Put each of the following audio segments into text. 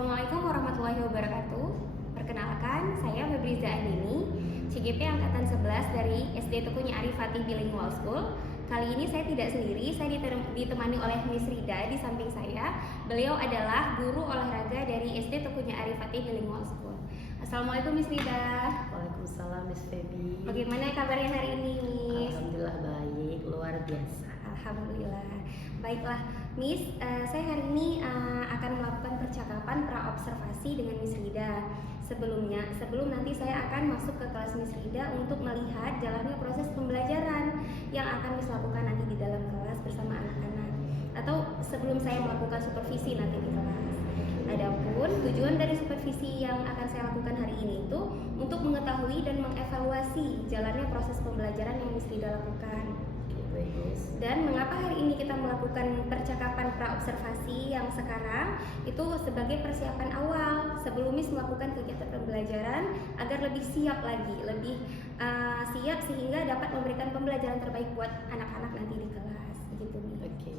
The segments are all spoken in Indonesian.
Assalamualaikum warahmatullahi wabarakatuh. Perkenalkan, saya Febriza Andini, CGP Angkatan 11 dari SD Tukunya Arif Fatih Bilingual School. Kali ini saya tidak sendiri, saya ditemani oleh Miss Rida di samping saya. Beliau adalah guru olahraga dari SD Tukunya Arif Fatih Bilingual School. Assalamualaikum Miss Rida. Waalaikumsalam Miss Febi. Bagaimana kabarnya hari ini, Miss? Alhamdulillah baik, luar biasa. Alhamdulillah. Baiklah, Miss, saya hari ini akan melakukan percakapan pra-observasi dengan Miss Rida. Sebelum nanti saya akan masuk ke kelas Miss Rida untuk melihat jalannya proses pembelajaran yang akan Miss lakukan nanti di dalam kelas bersama anak-anak. Atau sebelum saya melakukan supervisi nanti di kelas. Adapun tujuan dari supervisi yang akan saya lakukan hari ini itu untuk mengetahui dan mengevaluasi jalannya proses pembelajaran yang Miss Rida lakukan. Dan mengapa hari ini kita melakukan percakapan pra-observasi yang sekarang itu sebagai persiapan awal sebelum Miss melakukan kegiatan pembelajaran agar lebih siap lagi, lebih siap sehingga dapat memberikan pembelajaran terbaik buat anak-anak nanti di kelas, gitu Miss. Oke,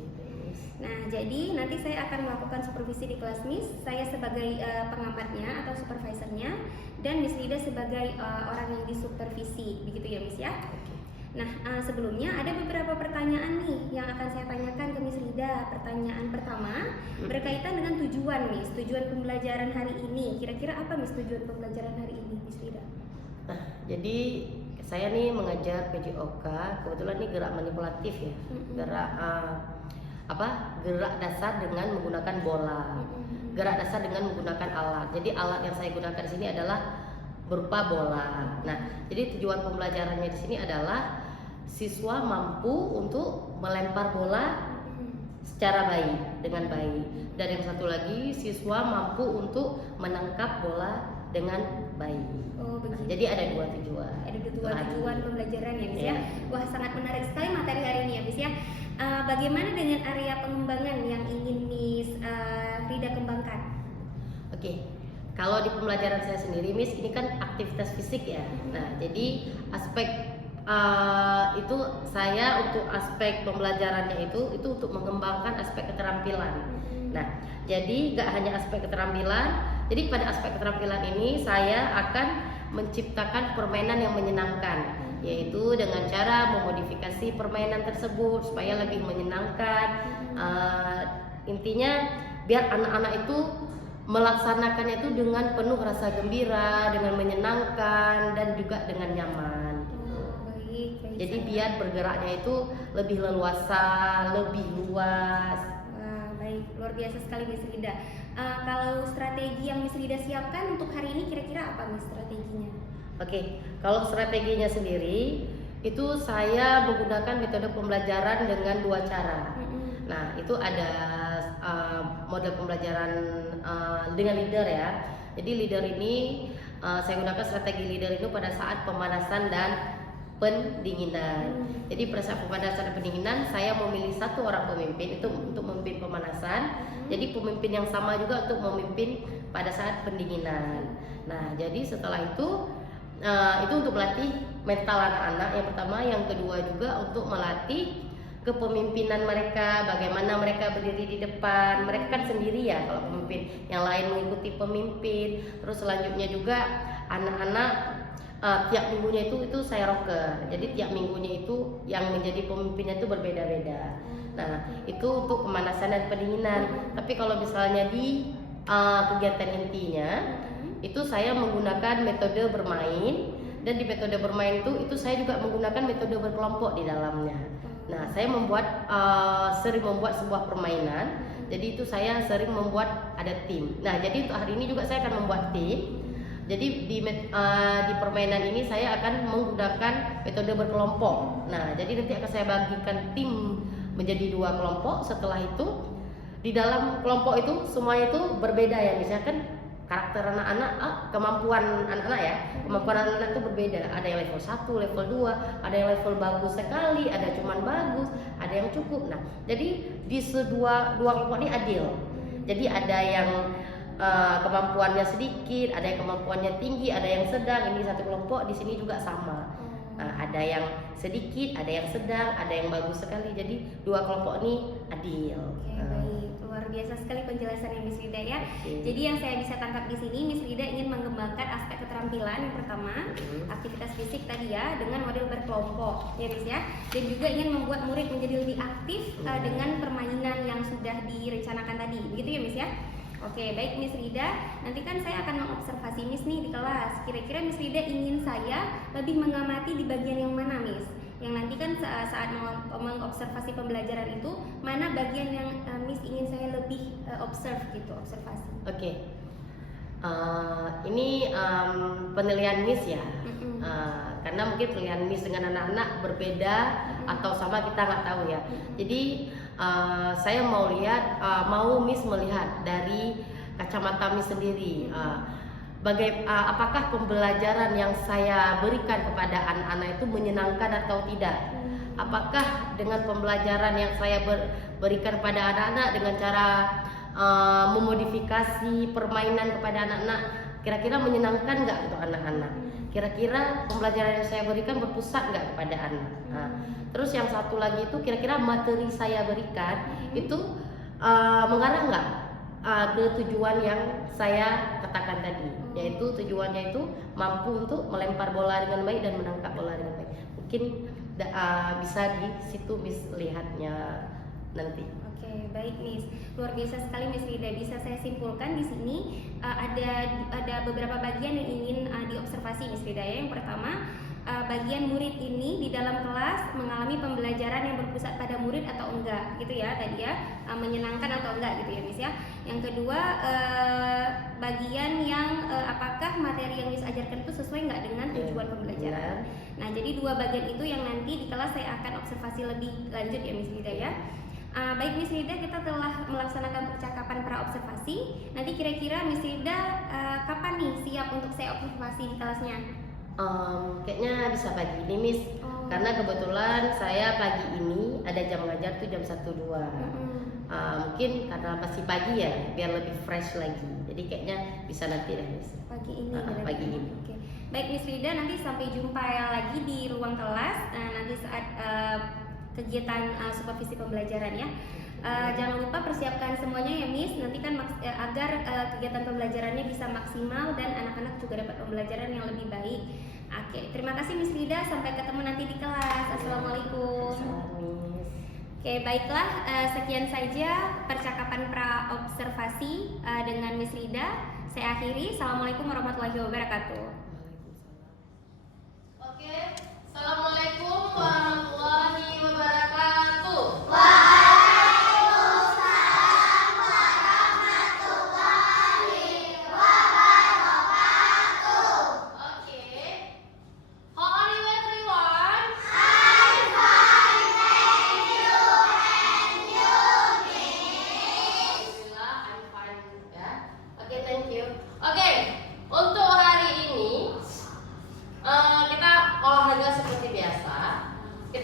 Miss. Nah, jadi nanti saya akan melakukan supervisi di kelas Miss. Saya sebagai pengamatnya atau supervisornya dan Miss Rida sebagai orang yang disupervisi, begitu ya Miss ya? Nah, sebelumnya ada beberapa pertanyaan nih yang akan saya tanyakan ke Miss Rida. Pertanyaan pertama berkaitan dengan tujuan Miss, tujuan pembelajaran hari ini. Kira-kira apa Miss tujuan pembelajaran hari ini Miss Rida? Nah, jadi saya nih mengajar PJOK, kebetulan ini gerak manipulatif ya. Gerak dasar dengan menggunakan bola. Gerak dasar dengan menggunakan alat. Jadi alat yang saya gunakan di sini adalah berupa bola. Nah, jadi tujuan pembelajarannya di sini adalah siswa mampu untuk melempar bola secara baik, dengan baik. Dan yang satu lagi, siswa mampu untuk menangkap bola dengan baik. Oh, begitu. Jadi ada dua tujuan. Ada dua tujuan pembelajaran ya Miss ya. Wah, sangat menarik sekali materi hari ini ya Miss ya. Bagaimana dengan area pengembangan yang ingin Miss Rida kembangkan? Oke. Kalau di pembelajaran saya sendiri, Miss, ini kan aktivitas fisik ya. Nah, jadi aspek itu saya untuk aspek pembelajarannya itu untuk mengembangkan aspek keterampilan. Nah, jadi gak hanya aspek keterampilan. Jadi pada aspek keterampilan ini saya akan menciptakan permainan yang menyenangkan, yaitu dengan cara memodifikasi permainan tersebut supaya lebih menyenangkan. Intinya biar anak-anak itu melaksanakannya itu dengan penuh rasa gembira, dengan menyenangkan dan juga dengan nyaman. Baik, jadi biar bergeraknya itu lebih leluasa, lebih luas. Wah, baik, luar biasa sekali Miss Rida. Kalau strategi yang Miss Rida siapkan untuk hari ini kira-kira apa Miss strateginya? Oke, kalau strateginya sendiri itu saya menggunakan metode pembelajaran dengan dua cara. Nah, itu ada model pembelajaran dengan leader ya. Jadi leader ini saya gunakan strategi leader itu pada saat pemanasan dan pendinginan. Jadi pada saat pemanasan dan pendinginan saya memilih satu orang pemimpin itu untuk memimpin pemanasan. Jadi pemimpin yang sama juga untuk memimpin pada saat pendinginan. Nah, jadi setelah itu untuk melatih mental anak-anak yang pertama, yang kedua juga untuk melatih kepemimpinan mereka, bagaimana mereka berdiri di depan. Mereka kan sendiri ya kalau pemimpin, yang lain mengikuti pemimpin. Terus selanjutnya juga anak-anak tiap minggunya itu saya rocker. Jadi tiap minggunya itu yang menjadi pemimpinnya itu berbeda-beda. Nah, itu untuk pemanasan dan pendinginan. Tapi kalau misalnya di kegiatan intinya itu saya menggunakan metode bermain, dan di metode bermain itu saya juga menggunakan metode berkelompok di dalamnya. Nah, saya sering membuat sebuah permainan. Jadi itu saya sering membuat ada tim. Nah, jadi untuk hari ini juga saya akan membuat tim. Jadi di permainan ini saya akan menggunakan metode berkelompok. Nah, jadi nanti akan saya bagikan tim menjadi dua kelompok. Setelah itu di dalam kelompok itu semuanya itu berbeda ya, misalkan karakter anak-anak, kemampuan anak-anak ya. Kemampuan anak-anak itu berbeda. Ada yang level 1, level 2, ada yang level bagus sekali, ada cuman bagus, ada yang cukup. Nah, jadi di dua kelompok ini adil. Jadi ada yang kemampuannya sedikit, ada yang kemampuannya tinggi, ada yang sedang. Ini satu kelompok, di sini juga sama. Ada yang sedikit, ada yang sedang, ada yang bagus sekali. Jadi dua kelompok ini adil. Oke, baik. Luar biasa sekali penjelasannya Miss Rida ya. Jadi yang saya bisa tangkap di sini, Miss Rida ingin mengembangkan aspek keterampilan yang pertama, aktivitas fisik tadi ya, dengan model berkelompok ya Miss ya. Dan juga ingin membuat murid menjadi lebih aktif dengan permainan yang sudah direncanakan tadi. Begitu ya Miss ya. Oke, baik Miss Rida, nanti kan saya akan mengobservasi Miss nih di kelas. Kira-kira Miss Rida ingin saya lebih mengamati di bagian yang mana Miss? Yang nanti kan saat mengobservasi pembelajaran itu, mana bagian yang Miss ingin saya lebih observe gitu, observasi. Oke. Ini penilaian Miss ya. Karena mungkin penilaian Miss dengan anak-anak berbeda atau sama, kita nggak tahu ya. Jadi saya mau lihat, mau Miss melihat dari kacamata Miss sendiri. Apakah pembelajaran yang saya berikan kepada anak-anak itu menyenangkan atau tidak? Apakah dengan pembelajaran yang saya berikan kepada anak-anak dengan cara memodifikasi permainan kepada anak-anak, kira-kira menyenangkan nggak untuk anak-anak? Kira-kira pembelajaran yang saya berikan berpusat nggak kepada anak? Terus yang satu lagi itu, kira-kira materi saya berikan itu mengarah nggak ke tujuan yang saya katakan tadi, yaitu tujuannya itu mampu untuk melempar bola dengan baik dan menangkap bola dengan baik. Mungkin bisa di situ Miss lihatnya nanti. Oke, baik Miss. Luar biasa sekali Miss Rida. Bisa saya simpulkan di sini ada beberapa bagian yang ingin diobservasi Miss Rida ya. Yang pertama, bagian murid ini di dalam kelas mengalami pembelajaran yang berpusat pada murid atau enggak gitu ya tadi ya, menyenangkan atau enggak gitu ya Miss ya. Yang kedua, bagian yang apakah materi yang Miss ajarkan itu sesuai enggak dengan tujuan pembelajaran. Nah, jadi dua bagian itu yang nanti di kelas saya akan observasi lebih lanjut ya Miss Rida ya. Baik Miss Rida, kita telah melaksanakan percakapan pra-observasi. Nanti kira-kira Miss Rida kapan nih siap untuk saya observasi di kelasnya? Kayaknya bisa pagi ini Miss, karena kebetulan saya pagi ini ada jam ngajar tuh jam 1-2. Mungkin karena masih pagi ya, biar lebih fresh lagi. Jadi kayaknya bisa nanti deh Miss. Pagi ini. Pagi ini. Oke. Baik Miss Rida, nanti sampai jumpa lagi di ruang kelas. Nanti saat kegiatan supervisi pembelajaran ya. Jangan lupa persiapkan semuanya ya Miss, nanti kan agar kegiatan pembelajarannya bisa maksimal dan anak-anak juga dapat pembelajaran yang lebih baik. Oke, terima kasih Miss Rida, sampai ketemu nanti di kelas. Assalamualaikum. Oke, baiklah, sekian saja percakapan pra-observasi dengan Miss Rida. Saya akhiri. Assalamualaikum warahmatullahi wabarakatuh. Oke, Assalamualaikum warahmatullahi wabarakatuh. Kita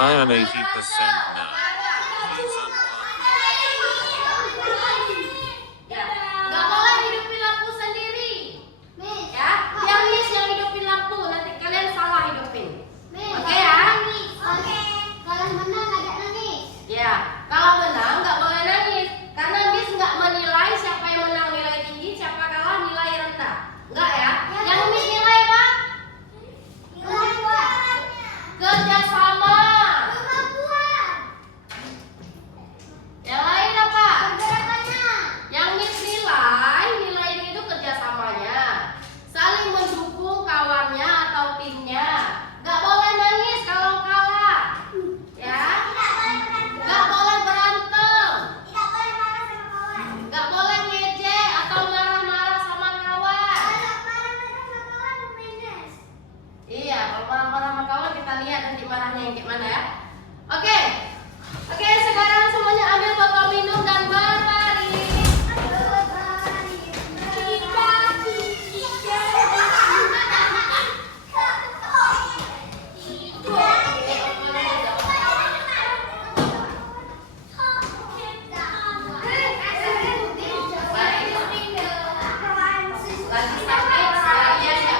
I am 80% now. Please Nggak boleh hidupin lampu sendiri. Ya, yang Miss yang hidupin lampu, nanti kalian salah hidupin. Oke ya? Ya, kalau menang nggak boleh nangis, karena Miss nggak menilai siapa yang menang nilai tinggi, siapa kalah nilai rendah. Nggak ya? Yang Miss nilai apa? Kerjasama. Yang lain apa? Yang Miss nilai itu kerjasamanya, saling mendukung kawannya atau timnya. Nggak boleh nangis kalau kalah, ya. Nggak boleh berantem, nggak boleh ngejek atau marah-marah sama kawan. Iya, kalau marah-marah sama kawan kita lihat nanti marahnya yang kayak mana ya. Oke, sekarang semuanya ambil botol minum dan berbaring. Lagi sakit sekalian ya.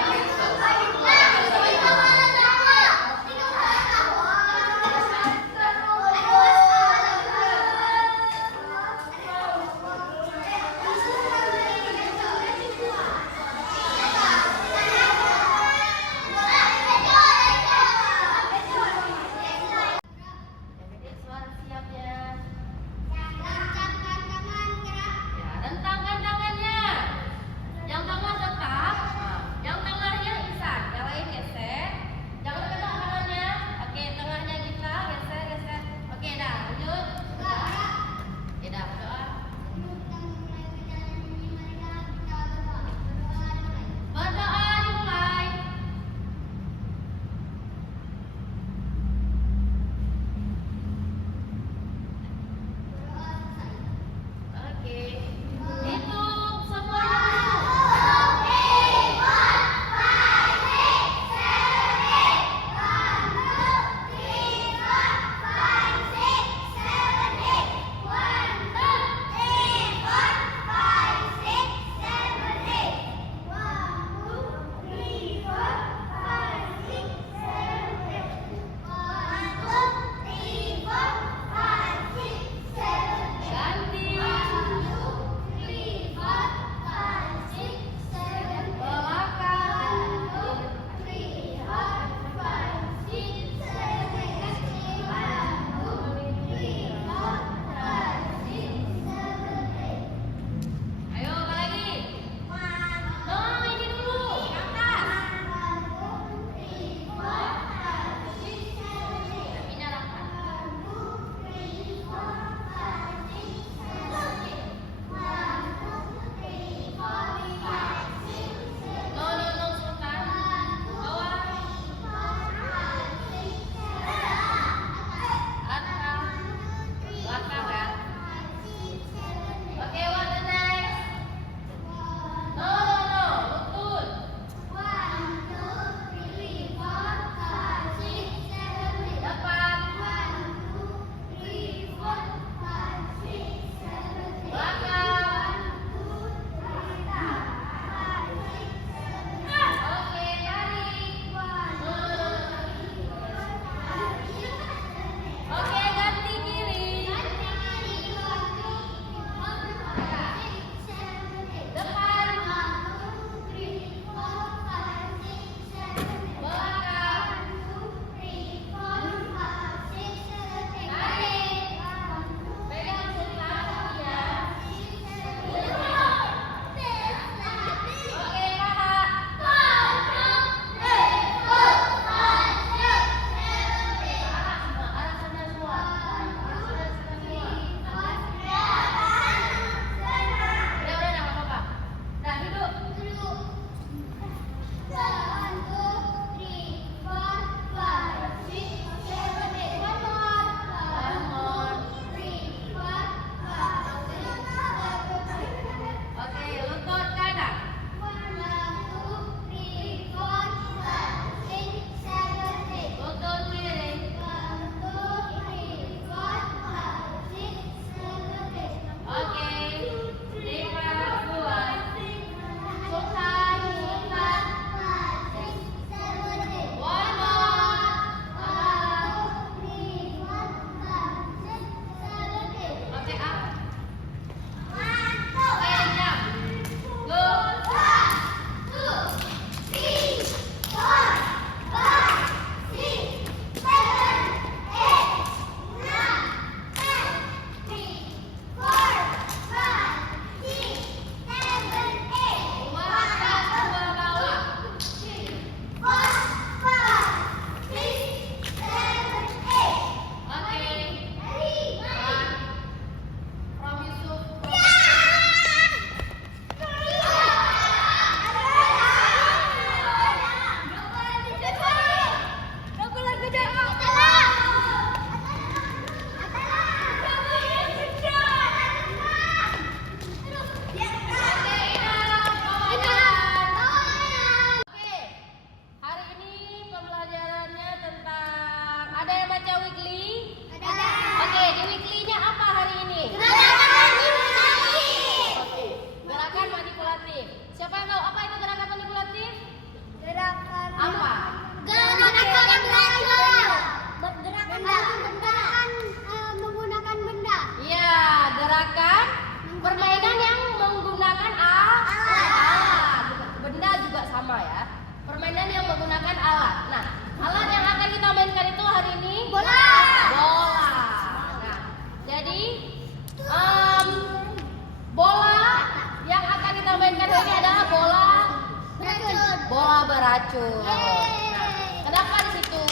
beracun. Nah, kenapa di situ?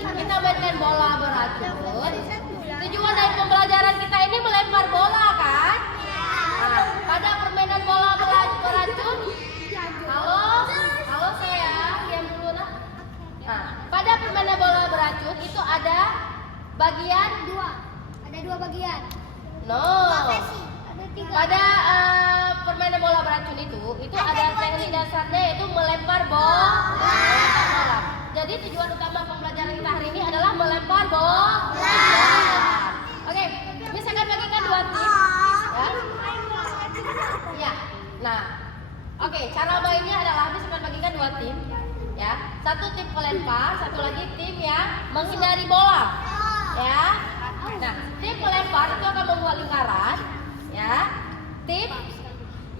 Kita mainkan bola beracun. Tujuan dari pembelajaran kita ini melempar bola kan? Nah, pada permainan bola beracun, halo sayang, diam dulu nak. Nah, pada permainan bola beracun itu ada bagian Ada dua bagian. no. Ada tiga. Pada permainan bola beracun itu ada teknik dasarnya yaitu melempar bola. Jadi tujuan utama pembelajaran kita hari ini adalah melempar bola. Oke, misalkan bagikan dua tim, ya. Ya. Nah, oke, cara mainnya adalah misalkan bagikan dua tim, ya. Satu tim pelempar, satu lagi tim yang menghindari bola, ya. Nah, tim pelempar itu akan membuat lingkaran, ya. Tim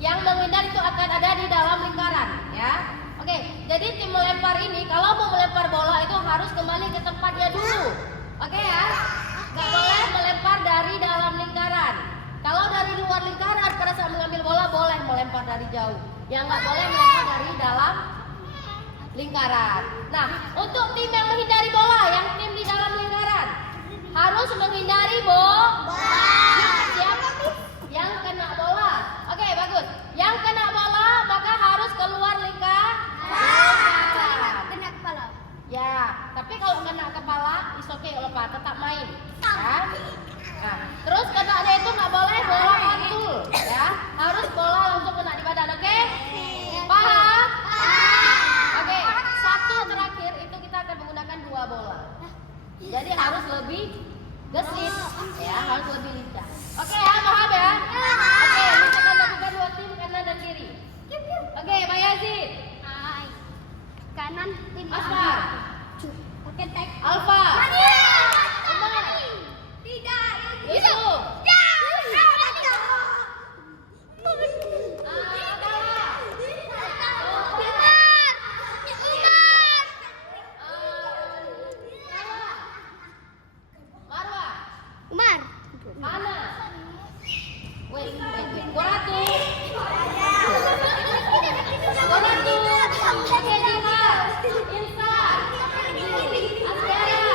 yang menghindar itu akan ada di dalam lingkaran, ya. Oke, jadi tim melempar ini kalau mau melempar bola itu harus kembali ke tempatnya dulu. Oke ya? Gak boleh melempar dari dalam lingkaran. Kalau dari luar lingkaran pada saat mengambil bola boleh melempar dari jauh. Yang nggak boleh melempar dari dalam lingkaran. Nah, untuk tim yang menghindari bola, yang tim di dalam lingkaran harus menghindari bola. Siapa yang kena bola? Oke, bagus. Yang kena bola maka harus keluar lingkaran. Kena kepala. Ya, tapi kalau kena kepala, is okay, lepas tetap main. Ya. Nah, terus kenanya itu nggak boleh bola mantul, ya. Harus bola langsung kena di badan, oke? Paham? Oke, satu terakhir itu kita akan menggunakan dua bola. Jadi harus lebih gesit, ya, harus lebih lincah. Oke ya, paham ya? Oke, kita akan lakukan dua tim kanan dan kiri. Oke, Pak Yazid. Hai. Kanan tim Asfar. Pakai tek. Alfa. Umar. Tidak. Yusuf. Marwah. Umar. Hana. Wait. Goratu. Goratu. Oke, Jiha. Insan. Askara.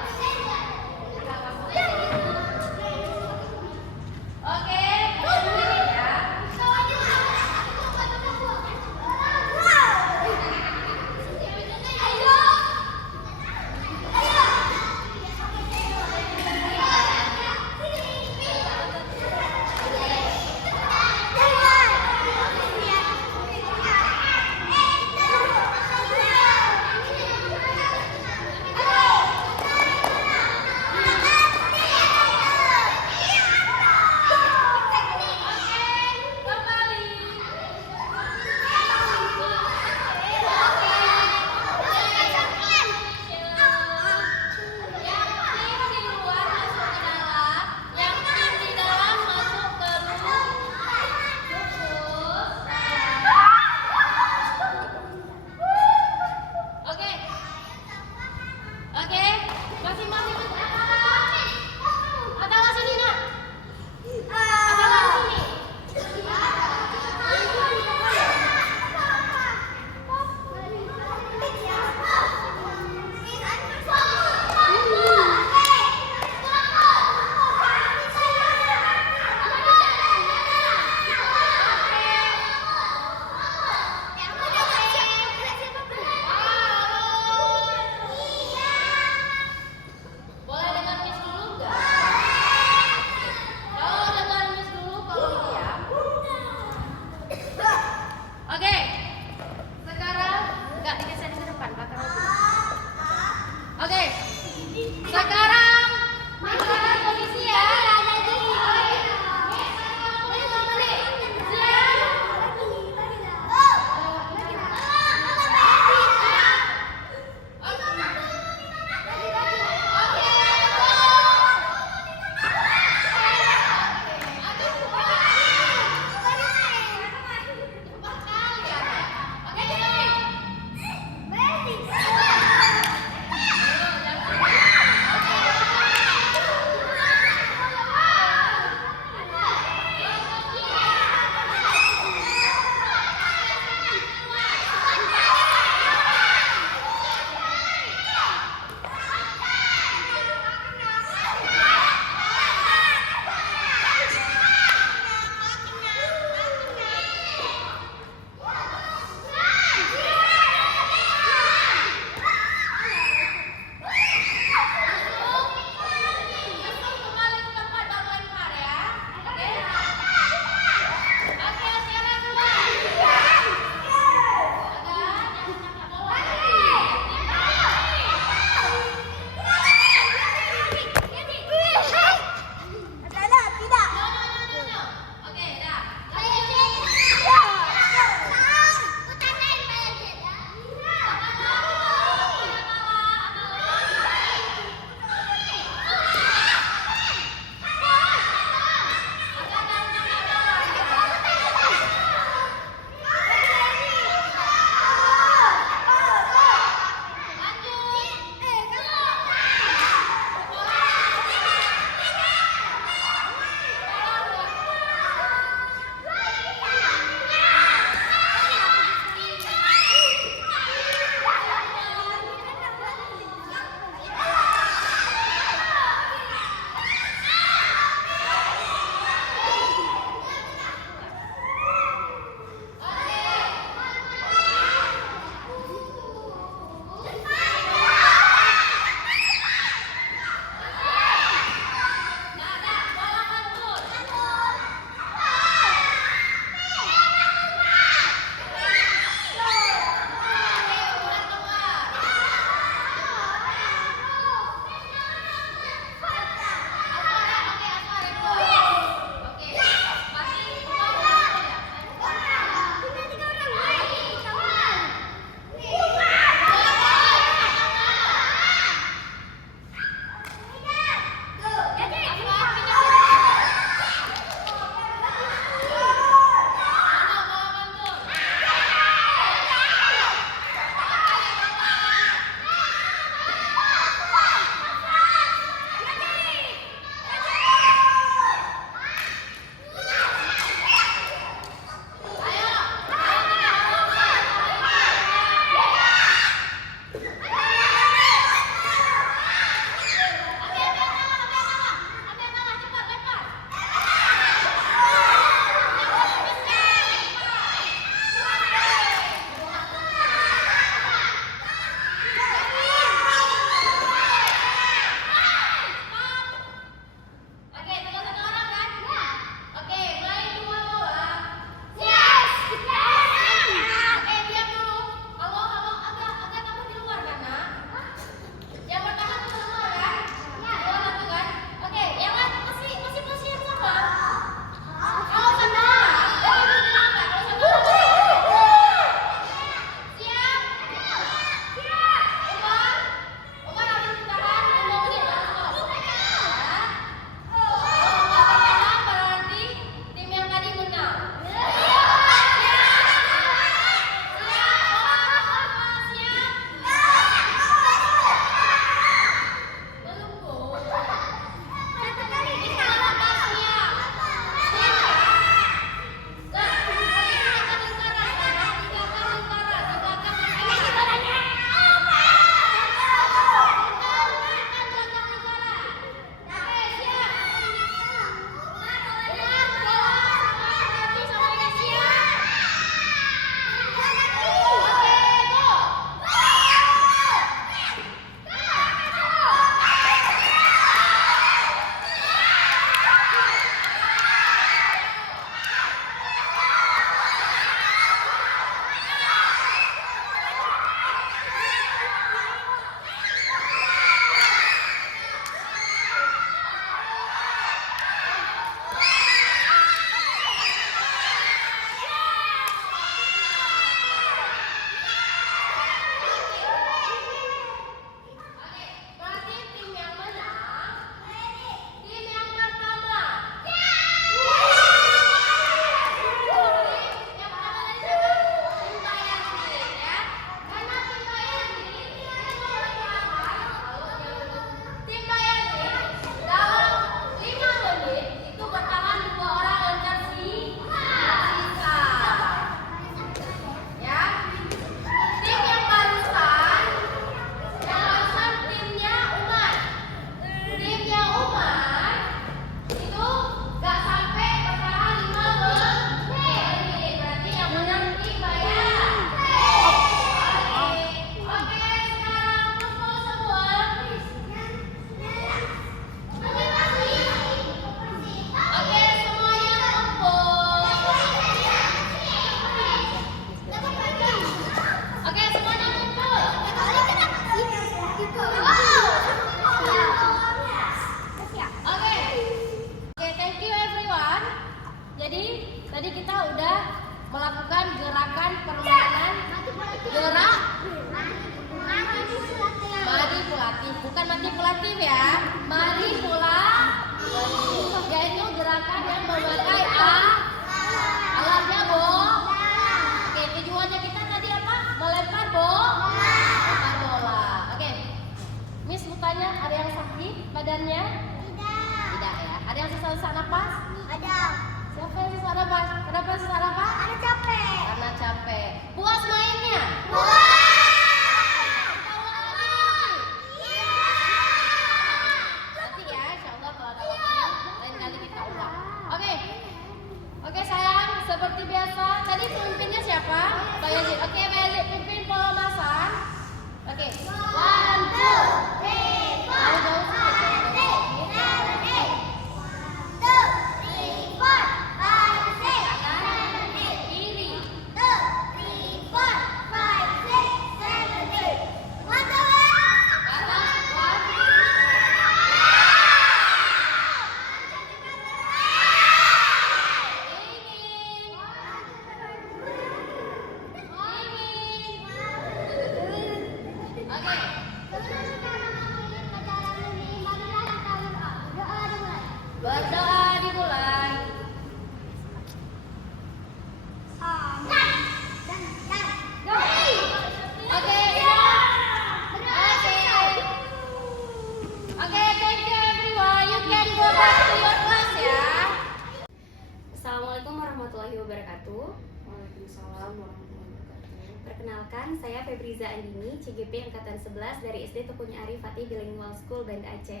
perkenalkan, saya Febriza Andini, CGP Angkatan 11 dari SD Tekunya Ari Fatih Bilingual School Banda Aceh.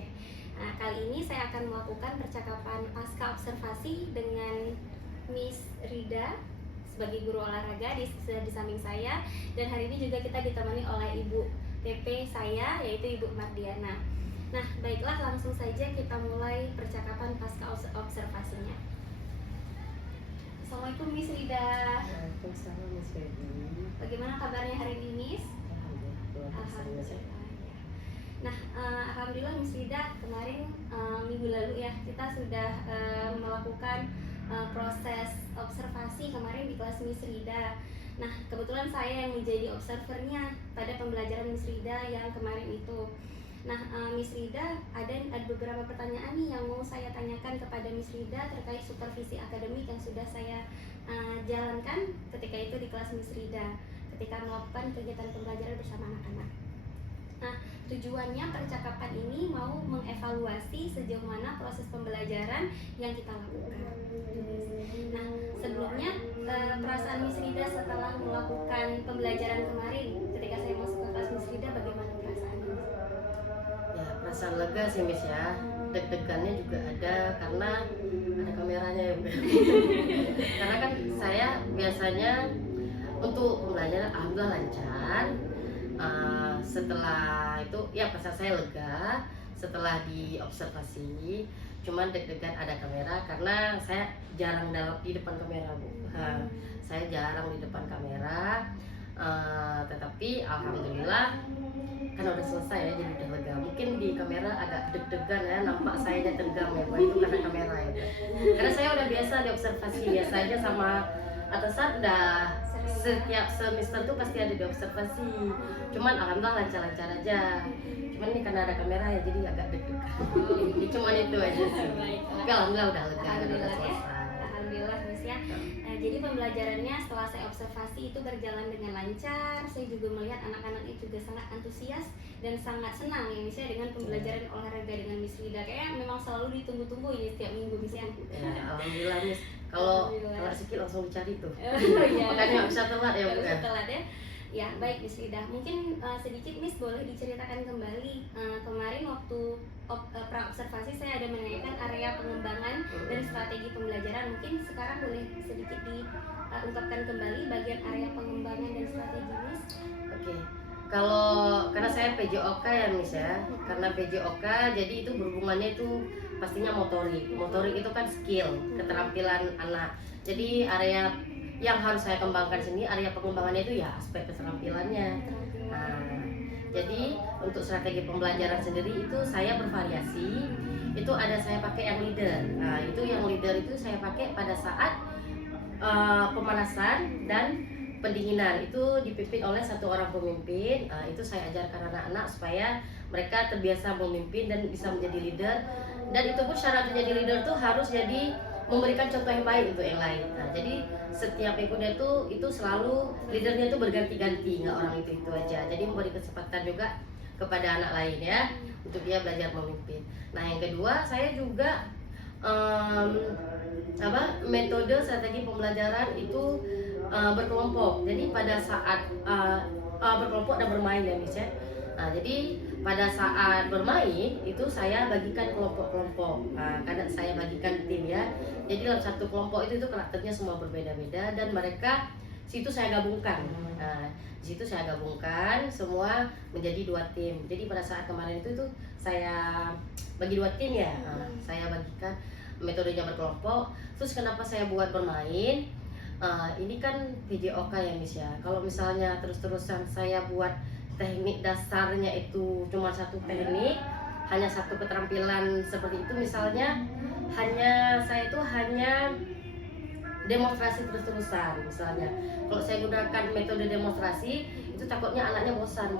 Nah, kali ini saya akan melakukan percakapan pasca observasi dengan Miss Rida sebagai guru olahraga di samping saya, dan hari ini juga kita ditemani oleh Ibu TP saya, yaitu Ibu Mardiana. Nah, baiklah, langsung saja kita mulai percakapan pasca observasinya. Assalamualaikum Miss Rida. Waalaikumsalam Miss Feby. Bagaimana kabarnya hari ini, Miss? Alhamdulillah. Nah, alhamdulillah Miss Rida, kemarin minggu lalu ya kita sudah melakukan proses observasi kemarin di kelas Miss Rida. Nah, kebetulan saya yang menjadi observernya pada pembelajaran Miss Rida yang kemarin itu. Nah, Miss Rida, ada beberapa pertanyaan nih yang mau saya tanyakan kepada Miss Rida terkait supervisi akademik yang sudah saya jalankan ketika itu di kelas Miss Rida ketika melakukan kegiatan pembelajaran bersama anak-anak. Nah, tujuannya percakapan ini mau mengevaluasi sejauh mana proses pembelajaran yang kita lakukan. Nah, sebelumnya perasaan Miss Rida setelah melakukan pembelajaran kemarin ketika saya masuk ke kelas Miss Rida, bagaimana perasaannya? Ya, perasaan lega sih Miss ya. Deg-degannya juga ada karena ada kameranya ya. Karena kan saya biasanya untuk pembelajaran alhamdulillah lancar. Setelah itu ya perasaan saya lega setelah diobservasi. Cuman deg-degan ada kamera karena saya jarang di depan kamera, Bu. Saya jarang di depan kamera. Tetapi alhamdulillah kan udah selesai ya, jadi udah lega. Mungkin di kamera agak deg-degan ya, nampak saya tegang ya, Bu. Itu karena kamera ya, Bu. Karena saya udah biasa diobservasi, biasa aja sama atasan udah setiap semester tuh pasti ada diobservasi. Cuman alhamdulillah lancar-lancar aja. Cuman ini karena ada kamera ya jadi agak deg-degan. Ini cuman itu aja sih. Tapi alhamdulillah udah lega, udah selesai. Alhamdulillah Miss ya. Jadi pembelajarannya setelah saya observasi itu berjalan dengan lancar. Saya juga melihat anak-anak itu juga sangat antusias dan sangat senang ya Miss ya dengan pembelajaran olahraga dengan Miss Rida. Kayaknya memang selalu ditunggu-tunggu ini setiap minggu Miss ya. Alhamdulillah Miss. Kalau sedikit langsung dicari tuh. Iya. Makanya nggak bisa telat ya, Bu. Nggak bisa telat ya. Ya baik Miss Rida, mungkin sedikit Miss boleh diceritakan kembali kemarin waktu pra-observasi saya ada menanyakan area pengembangan dan strategi pembelajaran. Mungkin sekarang boleh sedikit diungkapkan kembali bagian area pengembangan dan strategi Miss. Oke. Karena saya PJOK ya Miss ya, karena PJOK jadi itu berhubungannya itu pastinya motorik. Motorik itu kan skill, keterampilan anak. Jadi area yang harus saya kembangkan sini, area pengembangannya itu ya aspek keterampilannya. Nah, jadi untuk strategi pembelajaran sendiri itu saya bervariasi. Itu ada saya pakai yang leader. Nah, itu yang leader itu saya pakai pada saat pemanasan dan pendinginan. Itu dipimpin oleh satu orang pemimpin. Itu saya ajarkan anak-anak supaya mereka terbiasa memimpin dan bisa menjadi leader. Dan itu pun syarat menjadi leader tuh harus jadi memberikan contoh yang baik untuk yang lain. Nah, jadi setiap minggunya itu selalu leadernya itu berganti-ganti, nggak orang itu aja. Jadi memberi kesempatan juga kepada anak lain ya untuk dia belajar memimpin. Nah, yang kedua saya juga metode strategi pembelajaran itu berkelompok. Jadi pada saat berkelompok dan bermain ya Miss ya. Nah, jadi pada saat bermain itu saya bagikan kelompok-kelompok. Nah, karena saya bagikan tim ya. Jadi dalam satu kelompok itu karakternya semua berbeda-beda dan mereka situ saya gabungkan. Nah, di situ saya gabungkan semua menjadi 2 tim. Jadi pada saat kemarin itu saya bagi 2 tim ya. Nah, saya bagikan metodenya berkelompok. Terus kenapa saya buat bermain? Ini kan PJOK ya Miss ya. Kalau misalnya terus-terusan saya buat teknik dasarnya itu cuma satu teknik, hanya satu keterampilan seperti itu, misalnya saya itu hanya demonstrasi terus-terusan misalnya. Kalau saya gunakan metode demonstrasi itu takutnya anaknya bosan.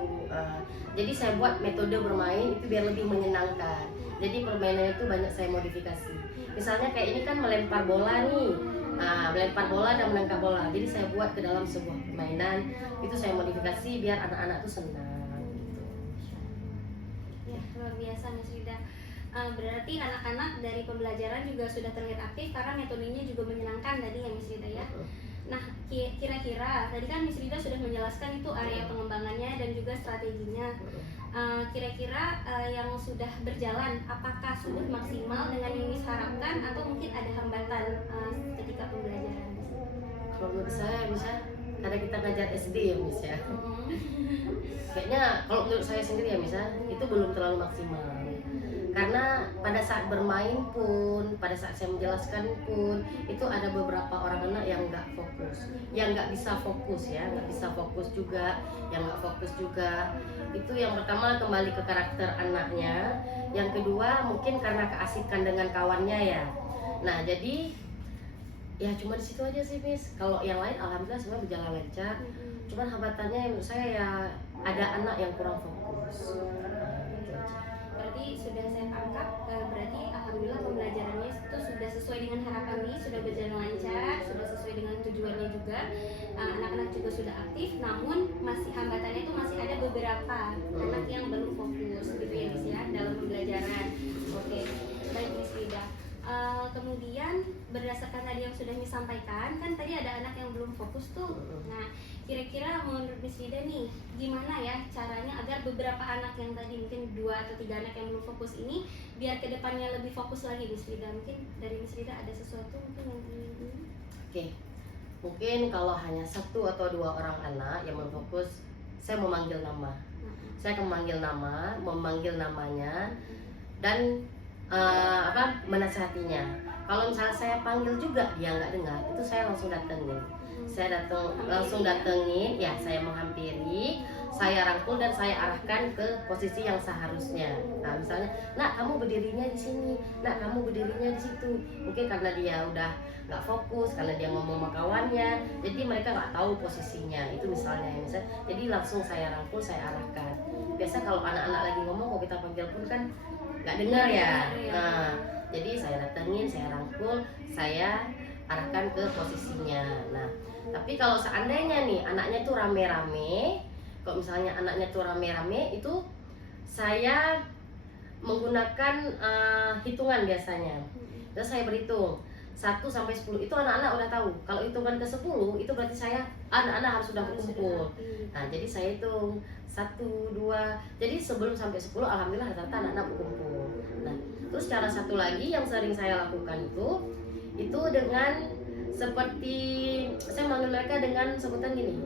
Jadi saya buat metode bermain itu biar lebih menyenangkan. Jadi permainannya itu banyak saya modifikasi. Misalnya kayak ini kan melempar bola nih. Melempar bola dan menangkap bola. Jadi saya buat ke dalam sebuah permainan. Itu saya modifikasi biar anak-anak tuh senang gitu. Ya, luar biasa Miss Rida. Berarti anak-anak dari pembelajaran juga sudah terlihat aktif karena metodenya juga menyenangkan tadi ya Miss Rida ya. Nah, kira-kira tadi kan Miss Rida sudah menjelaskan itu area pengembangannya dan juga strateginya. Kira-kira yang sudah berjalan, apakah sudah maksimal dengan yang Miss harapkan atau mungkin ada hambatan ketika pembelajaran? Kalau menurut saya bisa, karena kita ngajar SD ya Miss ya. Kayaknya kalau menurut saya sendiri ya Miss ya, itu belum terlalu maksimal. Karena pada saat bermain pun, pada saat saya menjelaskan pun, itu ada beberapa orang anak yang nggak fokus, yang nggak bisa fokus ya, nggak bisa fokus juga, yang nggak fokus juga. Itu yang pertama kembali ke karakter anaknya, yang kedua mungkin karena keasikan dengan kawannya ya. Nah jadi ya cuma di situ aja sih Miss. Kalau yang lain alhamdulillah semua berjalan lancar. Cuman hambatannya menurut saya ya ada anak yang kurang fokus. Gitu aja. Berarti sudah saya tangkap, berarti alhamdulillah pembelajarannya itu sudah sesuai dengan harapan nih, sudah berjalan lancar, sudah sesuai dengan tujuannya juga. Anak-anak juga sudah aktif, namun masih hambatannya itu masih ada beberapa anak yang belum fokus gitu ya Miss ya dalam pembelajaran. Oke, baik Miss Rida. Kemudian berdasarkan tadi yang sudah Miss sampaikan, kan tadi ada anak yang belum fokus tuh. Nah, kira-kira menurut Miss Rida nih, gimana ya caranya agar beberapa anak yang tadi mungkin 2 atau 3 anak yang belum fokus ini biar kedepannya lebih fokus lagi Miss Rida? Mungkin dari Miss Rida ada sesuatu mungkin yang ingin. Oke, mungkin kalau hanya 1 atau 2 orang anak yang belum fokus, saya memanggil nama. Saya akan memanggil nama, memanggil namanya, dan menasihatinya. Kalau misalnya saya panggil juga dia nggak dengar, itu saya langsung datengin. Saya langsung datengin, ya saya menghampiri, saya rangkul dan saya arahkan ke posisi yang seharusnya. Nah misalnya, nak kamu berdirinya di sini, nak kamu berdirinya di situ. Mungkin karena dia udah nggak fokus, karena dia ngomong sama kawannya, jadi mereka nggak tahu posisinya. Itu misalnya ya misalnya. Jadi langsung saya rangkul, saya arahkan. Biasa kalau anak-anak lagi ngomong, kalau kita panggil pun kan nggak dengar ya. Nah jadi saya datengin, saya rangkul, saya arahkan ke posisinya. Nah tapi kalau seandainya nih anaknya tuh rame-rame, kalau misalnya anaknya tuh rame-rame, itu saya menggunakan hitungan biasanya. Terus saya berhitung 1 sampai 10, itu anak-anak udah tahu. Kalau hitungan ke 10 itu berarti saya anak-anak harus sudah berkumpul. Nah jadi saya hitung 1, 2, jadi sebelum sampai 10 alhamdulillah rata-rata anak-anak berkumpul. Nah terus cara satu lagi yang sering saya lakukan itu dengan seperti saya manggil mereka dengan sebutan gini,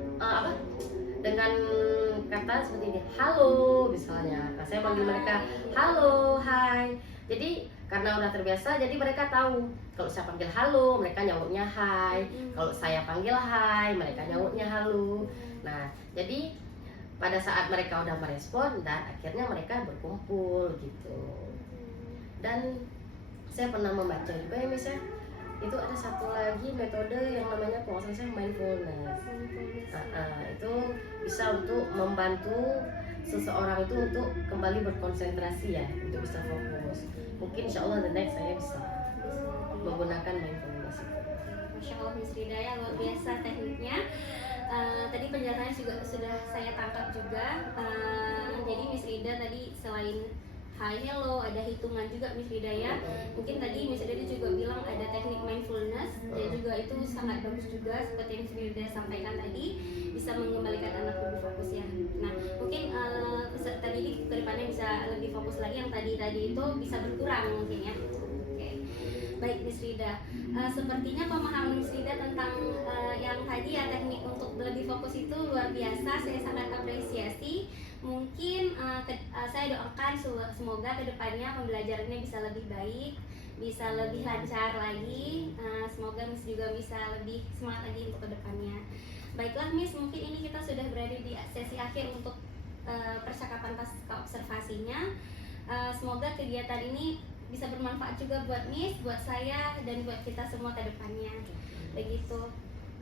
dengan kata seperti ini, halo misalnya. Nah, saya manggil mereka halo, hai. Jadi karena udah terbiasa, jadi mereka tahu kalau saya panggil halo, mereka nyautnya hai. Kalau saya panggil hai, mereka nyautnya halo. Nah, jadi pada saat mereka udah merespon dan akhirnya mereka berkumpul gitu. Dan saya pernah membaca juga ya Miss ya, itu ada satu lagi metode yang namanya kalau nggak salah saya mindfulness. Itu bisa untuk membantu seseorang itu untuk kembali berkonsentrasi ya, untuk bisa fokus. Mungkin insya Allah the next saya bisa menggunakan mindfulness itu. Masya Allah Miss Rida ya, luar biasa tekniknya. Tadi penjelasannya juga sudah saya tangkap juga. Jadi Miss Rida tadi selain hi, hello, ada hitungan juga Miss Rida ya. Mungkin tadi Miss Rida juga bilang ada teknik mindfulness, dan juga itu sangat bagus juga seperti yang Miss Rida sampaikan tadi, bisa mengembalikan anak lebih fokus ya. Nah mungkin tadi ke depannya bisa lebih fokus lagi, yang tadi itu bisa berkurang mungkin ya. Oke. Baik Miss Rida, sepertinya pemahaman Miss Rida tentang yang tadi ya teknik untuk lebih fokus itu luar biasa, saya sangat apresiasi. Mungkin saya doakan semoga kedepannya pembelajarannya bisa lebih baik, bisa lebih lancar lagi. Semoga Miss juga bisa lebih semangat lagi untuk kedepannya. Baiklah Miss, mungkin ini kita sudah berada di sesi akhir untuk percakapan pasca observasinya. Semoga kegiatan ini bisa bermanfaat juga buat Miss, buat saya, dan buat kita semua ke depannya. Begitu.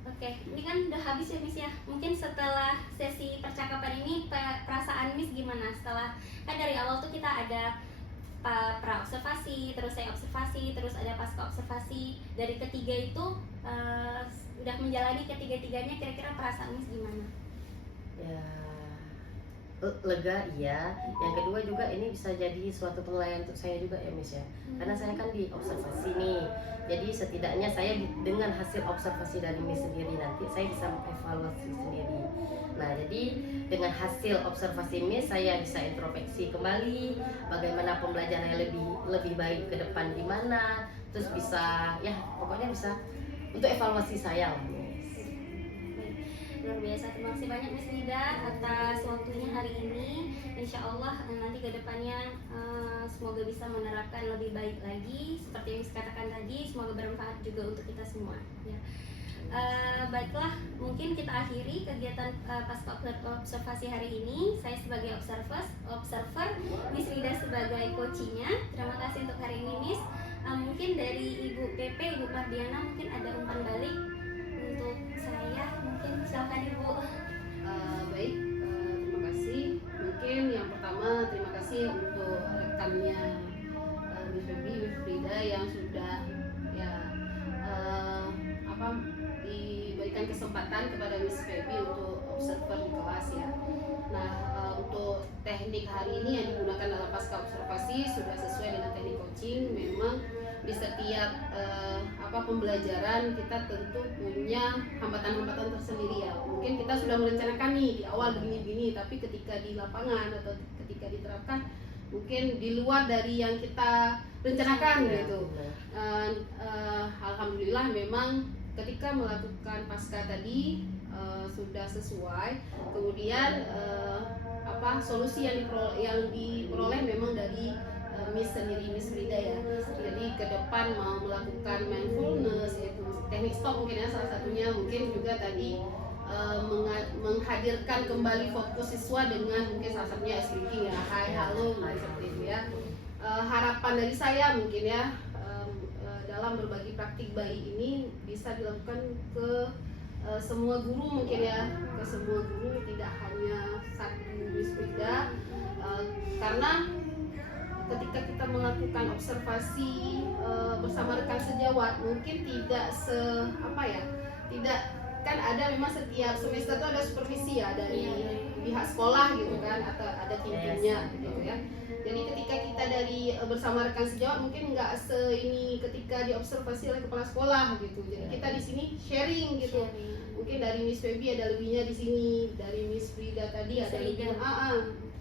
Oke, ini kan udah habis ya Miss ya. Mungkin setelah sesi percakapan ini perasaan Miss gimana? Setelah kan dari awal tuh kita ada pra observasi, terus saya observasi, terus ada pasca observasi. Dari ketiga itu udah menjalani ketiga-tiganya, kira-kira perasaan Miss gimana? Ya lega iya, yang kedua juga ini bisa jadi suatu penilaian untuk saya juga ya Miss ya, karena saya kan di observasi nih, jadi setidaknya saya dengan hasil observasi dari Miss sendiri nanti saya bisa evaluasi sendiri. Nah jadi dengan hasil observasi Miss saya bisa introspeksi kembali bagaimana pembelajaran yang lebih baik ke depan gimana, terus bisa ya pokoknya bisa untuk evaluasi saya Miss. Luar biasa, terima kasih banyak Miss Lida atas waktunya hari ini. Insya Allah nanti ke depannya semoga bisa menerapkan lebih baik lagi seperti yang Miss katakan tadi, semoga bermanfaat juga untuk kita semua ya. Baiklah, mungkin kita akhiri kegiatan pasca observasi hari ini. Saya sebagai observer, Miss Lida sebagai coachingnya. Terima kasih untuk hari ini Miss. Mungkin dari Ibu PP, Ibu Mardiana mungkin ada umpan balik untuk saya, mungkin silakan Ibu. Baik, terima kasih. Mungkin yang pertama terima kasih untuk rekannya Miss Febi, Miss Frida yang sudah ya diberikan kesempatan kepada Miss Febi untuk observer di kelas ya. Nah, untuk teknik hari ini yang digunakan dalam pasca observasi sudah sesuai dengan teknik coaching. Memang di setiap pembelajaran kita tentu punya hambatan-hambatan tersendiri ya. Mungkin kita sudah merencanakan nih di awal begini-begini, tapi ketika di lapangan atau ketika diterapkan mungkin di luar dari yang kita rencanakan gitu. Alhamdulillah memang ketika melakukan pasca tadi sudah sesuai. Kemudian solusi yang diperoleh memang dari Miss sendiri, Miss Frida ya. Jadi ke depan mau melakukan mindfulness, yaitu teknik stop mungkin ya salah satunya, mungkin juga tadi menghadirkan kembali fokus siswa dengan mungkin salah satunya ice breathing ya, hai halo seperti itu ya. Harapan dari saya mungkin ya dalam berbagi praktik bayi ini bisa dilakukan ke semua guru mungkin ya, ke semua guru, tidak hanya satu Miss Frida, karena ketika kita melakukan observasi bersama rekan sejawat mungkin tidak tidak kan ada memang setiap semester itu ada supervisi ya dari pihak sekolah gitu kan, atau ada tim-timnya gitu ya. Jadi ketika kita dari bersama rekan sejawat mungkin nggak ini ketika diobservasi oleh kepala sekolah gitu. Jadi kita di sini sharing gitu. Mungkin dari Miss Febi ada lebihnya di sini, dari Miss Frida tadi ada lebihnya.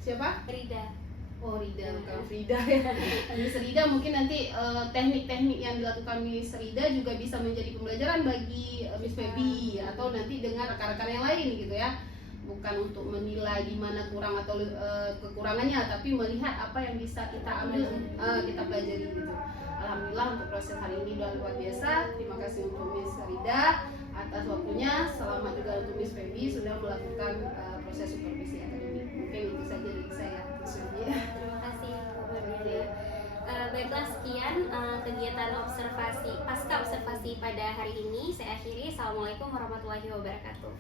Siapa? Frida. Oh Rida, bukan Frida ya. Miss Rida mungkin nanti teknik-teknik yang dilakukan Miss Rida juga bisa menjadi pembelajaran bagi Miss Febi atau nanti dengan rekan-rekan yang lain gitu ya. Bukan untuk menilai di mana kurang atau kekurangannya, tapi melihat apa yang bisa kita ambil, kita pelajari gitu. Alhamdulillah untuk proses hari ini luar biasa. Terima kasih untuk Miss Rida atas waktunya. Selamat juga untuk Miss Febi sudah melakukan proses supervisi akademik. Mungkin itu saja dari saya. Terima kasih Bu Mardiana. Baiklah, sekian kegiatan observasi pasca observasi pada hari ini. Saya akhiri. Assalamualaikum warahmatullahi wabarakatuh.